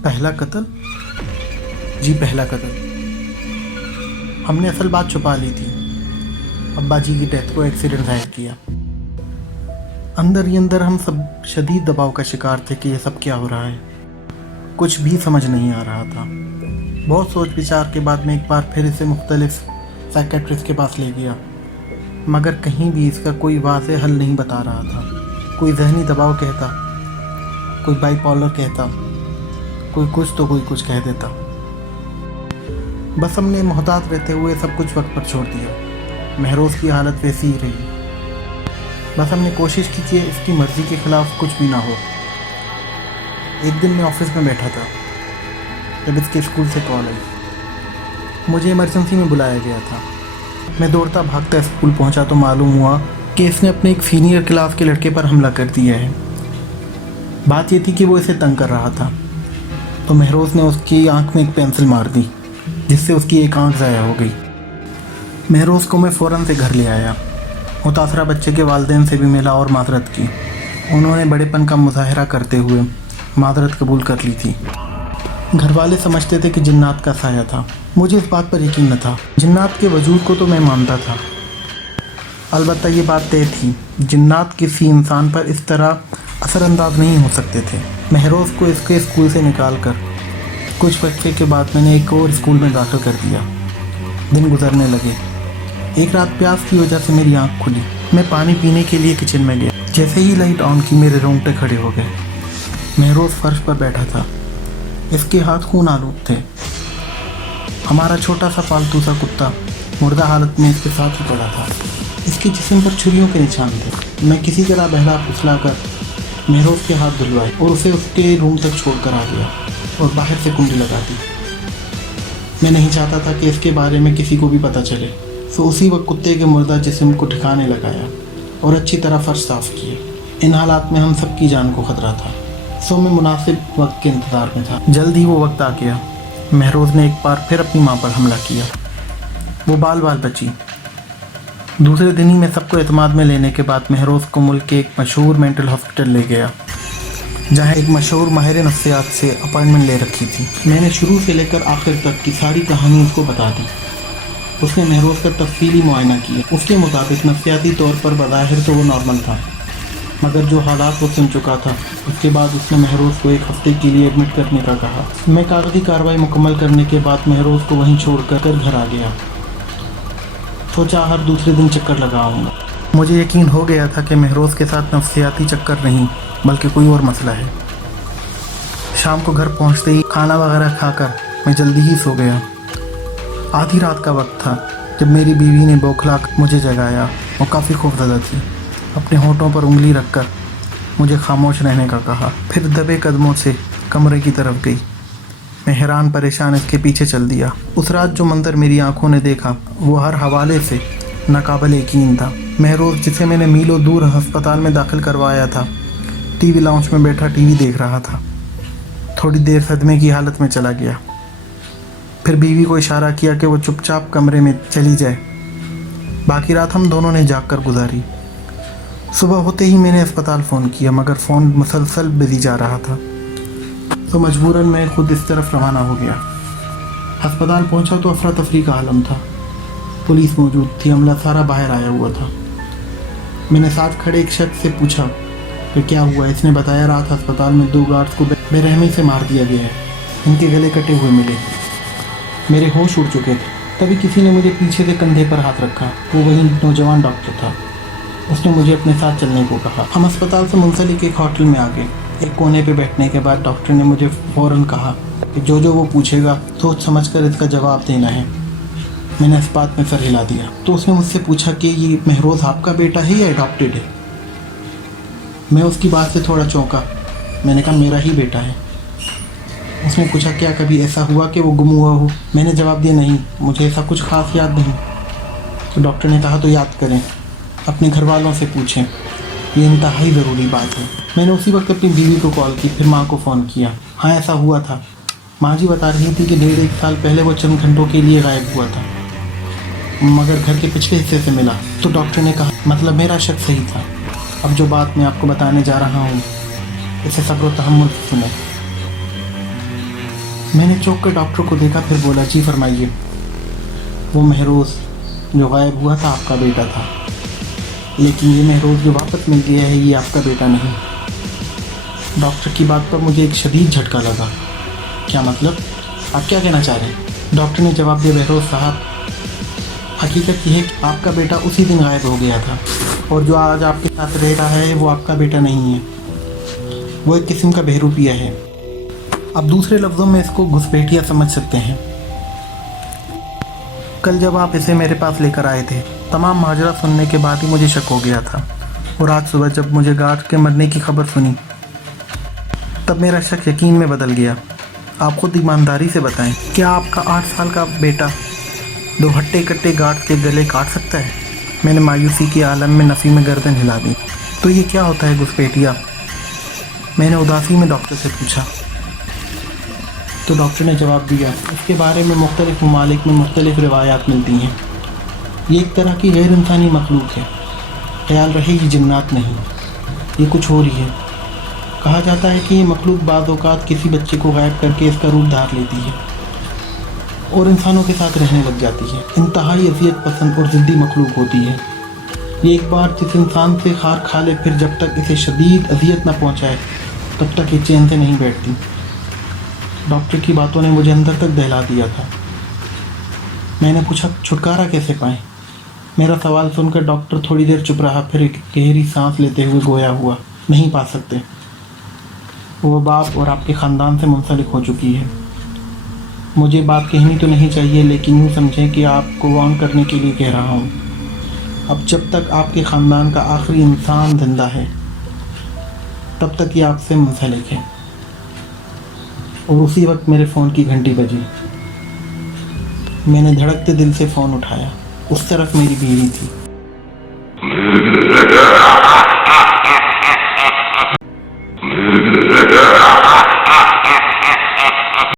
पहला कत्ल? जी पहला कत्ल। हमने असल बात छुपा ली थी। अब्बा जी की डेथ को एक्सीडेंट जाहिर किया। अंदर ही अंदर हम सब शदीद दबाव का शिकार थे कि ये सब क्या हो रहा है। कुछ भी समझ नहीं आ रहा था। बहुत सोच विचार के बाद मैं एक बार फिर इसे मुख्तलिफ साइकेट्रिस्ट के पास ले गया, मगर कहीं भी इसका कोई वाज़ेह हल नहीं बता रहा था। कोई जहनी दबाव कहता, कोई बाइपोलर कहता, कोई कुछ तो कोई कुछ कह देता। बस हमने मोहतात रहते हुए सब कुछ वक्त पर छोड़ दिया। महरोज़ की हालत वैसी ही रही। बस हमने कोशिश की कि इसकी मर्ज़ी के ख़िलाफ़ कुछ भी ना हो। एक दिन मैं ऑफिस में बैठा था जब इसके स्कूल से कॉल आई। मुझे इमरजेंसी में बुलाया गया था। मैं दौड़ता भागता स्कूल पहुंचा तो मालूम हुआ कि इसने अपने एक सीनियर क्लास के लड़के पर हमला कर दिया है। बात ये थी कि वो इसे तंग कर रहा था, तो महरोज़ ने उसकी आंख में एक पेंसिल मार दी, जिससे उसकी एक आंख ज़ाया हो गई। महरोज़ को मैं फ़ौरन से घर ले आया। मुतासरा बच्चे के वालिदैन से भी मिला और माज़रत की। उन्होंने बड़ेपन का मुज़ाहरा करते हुए माज़रत कबूल कर ली थी। घर वाले समझते थे कि जिन्नात का साया था। मुझे इस बात पर यकीन न था। जिन्नात के वजूद को तो मैं मानता था, अलबत्ता ये बात तय थी जिन्नात किसी इंसान पर इस तरह असरअंदाज नहीं हो सकते थे। महरोज़ को इसके स्कूल से निकाल कर कुछ वक्फे के बाद मैंने एक और स्कूल में दाखिल कर दिया। दिन गुजरने लगे। एक रात प्यास की वजह से मेरी आंख खुली। मैं पानी पीने के लिए किचन में गया। जैसे ही लाइट ऑन की मेरे रोंगटे खड़े हो गए। महरोज़ फर्श पर बैठा था। इसके हाथ खून आलूद थे। हमारा छोटा सा पालतू सा कुत्ता मुर्दा हालत में इसके साथ ही पड़ा था। इसके जिस्म पर छुरियों के निशान थे। मैं किसी तरह बहला फुसला कर महरोज़ के हाथ धुलवाए और उसे उसके रूम तक छोड़ कर आ गया और बाहर से कुंडी लगा दी। मैं नहीं चाहता था कि इसके बारे में किसी को भी पता चले, तो उसी वक्त कुत्ते के मुर्दा जिस्म को ठिकाने लगाया और अच्छी तरह फर्श साफ़ किए। इन हालात में हम सब की जान को खतरा था, सो मैं मुनासिब वक्त के इंतज़ार में था। जल्द ही वो वक्त आ गया। महरोज़ ने एक बार फिर अपनी माँ पर हमला किया। वो बाल बाल बची। दूसरे दिन ही मैं सबको एतमाद में लेने के बाद महरोज़ को मुल्क के एक मशहूर मेंटल हॉस्पिटल ले गया, जहाँ एक मशहूर माहिर नफ्सियात से अपॉइंटमेंट ले रखी थी। मैंने शुरू से लेकर आखिर तक की सारी कहानी उसको बता दी। उसने महरोज़ का तफसीली मुआयना किया। उसके मुताबिक नफ्सियाती तौर पर बज़ाहिर तो वो नॉर्मल था, मगर जो हालात वो सुन चुका था, उसके बाद उसने महरोज़ को एक हफ्ते के लिए एडमिट करने का कहा। मैं कागज़ी कार्रवाई मुकम्मल करने के बाद महरोज़ को वहीं छोड़कर घर आ गया। सोचा हर दूसरे दिन चक्कर लगाऊंगा। मुझे यकीन हो गया था कि महरोज़ के साथ नफ्सियाती चक्कर नहीं बल्कि कोई और मसला है। शाम को घर पहुंचते ही खाना वगैरह खाकर मैं जल्दी ही सो गया। आधी रात का वक्त था जब मेरी बीवी ने बौखला मुझे जगाया। वो काफ़ी खौफज़दा थी। अपने होठों पर उंगली रखकर मुझे खामोश रहने का कहा, फिर दबे कदमों से कमरे की तरफ गई। मैं हैरान परेशान इसके पीछे चल दिया। उस रात जो मंजर मेरी आंखों ने देखा वो हर हवाले से नाकाबिल यकीन था। महरोज़, जिसे मैंने मीलों दूर अस्पताल में दाखिल करवाया था, टीवी लाउंज में बैठा टीवी देख रहा था। थोड़ी देर सदमे की हालत में चला गया। फिर बीवी को इशारा किया कि वो चुपचाप कमरे में चली जाए। बाकी रात हम दोनों ने जाग कर गुजारी। सुबह होते ही मैंने अस्पताल फ़ोन किया, मगर फ़ोन मुसलसल बिजी जा रहा था, तो मजबूरन मैं खुद इस तरफ रवाना हो गया। अस्पताल पहुंचा तो अफरा तफरी का आलम था। पुलिस मौजूद थी। अमला सारा बाहर आया हुआ था। मैंने साथ खड़े एक शख्स से पूछा कि क्या हुआ। इसने बताया रात अस्पताल में 2 गार्ड्स को बेरहमी से मार दिया गया है। इनके गले कटे हुए मिले। मेरे होश उड़ चुके थे। तभी किसी ने मुझे पीछे से कंधे पर हाथ रखा। वो वही नौजवान डॉक्टर था। उसने मुझे अपने साथ चलने को कहा। हम अस्पताल से मुंसलिक एक होटल में आ गए। एक कोने पे बैठने के बाद डॉक्टर ने मुझे फ़ौरन कहा कि जो वो पूछेगा सोच समझकर इसका जवाब देना है। मैंने इस बात में सर हिला दिया। तो उसने मुझसे पूछा कि ये महरोज़ आपका बेटा है या अडॉप्टेड है। मैं उसकी बात से थोड़ा चौंका। मैंने कहा मेरा ही बेटा है। उसने पूछा क्या कभी ऐसा हुआ कि वो गुम हुआ हो। मैंने जवाब दिया नहीं, मुझे ऐसा कुछ ख़ास याद नहीं। तो डॉक्टर ने कहा तो याद करें, अपने घर वालों से पूछें, ये इंतहाई ज़रूरी बात है। मैंने उसी वक्त अपनी बीवी को कॉल की, फिर माँ को फ़ोन किया। हाँ ऐसा हुआ था। माँ जी बता रही थी कि 1.5 साल पहले वो चंद घंटों के लिए गायब हुआ था, मगर घर के पिछले हिस्से से मिला। तो डॉक्टर ने कहा मतलब मेरा शक सही था। अब जो बात मैं आपको बताने जा रहा हूँ इसे सब्र व तहम्मुल से सुने। میں نے چوک کر ڈاکٹر کو دیکھا، پھر بولا جی فرمائیے۔ وہ مہروز جو غائب ہوا تھا آپ کا بیٹا تھا، لیکن یہ مہروز جو واپس مل گیا ہے یہ آپ کا بیٹا نہیں۔ ڈاکٹر کی بات پر مجھے ایک شدید جھٹکا لگا۔ کیا مطلب؟ آپ کیا کہنا چاہ رہے ہیں؟ ڈاکٹر نے جواب دیا، بہروز صاحب، حقیقت یہ ہے کہ آپ کا بیٹا اسی دن غائب ہو گیا تھا، اور جو آج آپ کے ساتھ رہ رہا ہے وہ آپ کا بیٹا نہیں ہے، وہ ایک قسم کا بہروپیہ ہے۔ اب دوسرے لفظوں میں اس کو گھسپیٹیا سمجھ سکتے ہیں۔ کل جب آپ اسے میرے پاس لے کر آئے تھے، تمام ماجرا سننے کے بعد ہی مجھے شک ہو گیا تھا، اور آج صبح جب مجھے گارڈ کے مرنے کی خبر سنی تب میرا شک یقین میں بدل گیا۔ آپ خود ایمانداری سے بتائیں، کیا آپ کا 8 سال کا بیٹا 2 ہٹے کٹے گارڈ کے گلے کاٹ سکتا ہے؟ میں نے مایوسی کے عالم میں نفی میں گردن ہلا دی۔ تو یہ کیا ہوتا ہے گھسپیٹیا؟ میں نے اداسی میں ڈاکٹر سے پوچھا، تو ڈاکٹر نے جواب دیا، اس کے بارے میں مختلف ممالک میں مختلف روایات ملتی ہیں۔ یہ ایک طرح کی غیر انسانی مخلوق ہے، خیال رہے یہ جنات نہیں، یہ کچھ اور ہی ہے۔ کہا جاتا ہے کہ یہ مخلوق بعض اوقات کسی بچے کو غائب کر کے اس کا روپ دھار لیتی ہے اور انسانوں کے ساتھ رہنے لگ جاتی ہے۔ انتہائی اذیت پسند اور ضدی مخلوق ہوتی ہے۔ یہ ایک بار جس انسان سے خار کھا لے، پھر جب تک اسے شدید اذیت نہ پہنچائے تب تک یہ چین سے نہیں بیٹھتی۔ ڈاکٹر کی باتوں نے مجھے اندر تک دہلا دیا تھا۔ میں نے پوچھا، چھٹکارا کیسے پائیں؟ میرا سوال سن کر ڈاکٹر تھوڑی دیر چپ رہا، پھر ایک گہری سانس لیتے ہوئے گویا ہوا، نہیں پا سکتے۔ وہ باپ اور آپ کے خاندان سے منسلک ہو چکی ہے۔ مجھے بات کہنی تو نہیں چاہیے، لیکن یوں سمجھیں کہ آپ کو وارن کرنے کے لیے کہہ رہا ہوں۔ اب جب تک آپ کے خاندان کا آخری انسان زندہ ہے تب تک یہ آپ سے منسلک ہے۔ اور اسی وقت میرے فون کی گھنٹی بجی۔ میں نے دھڑکتے دل سے فون اٹھایا۔ اس طرف میری بیوی تھی۔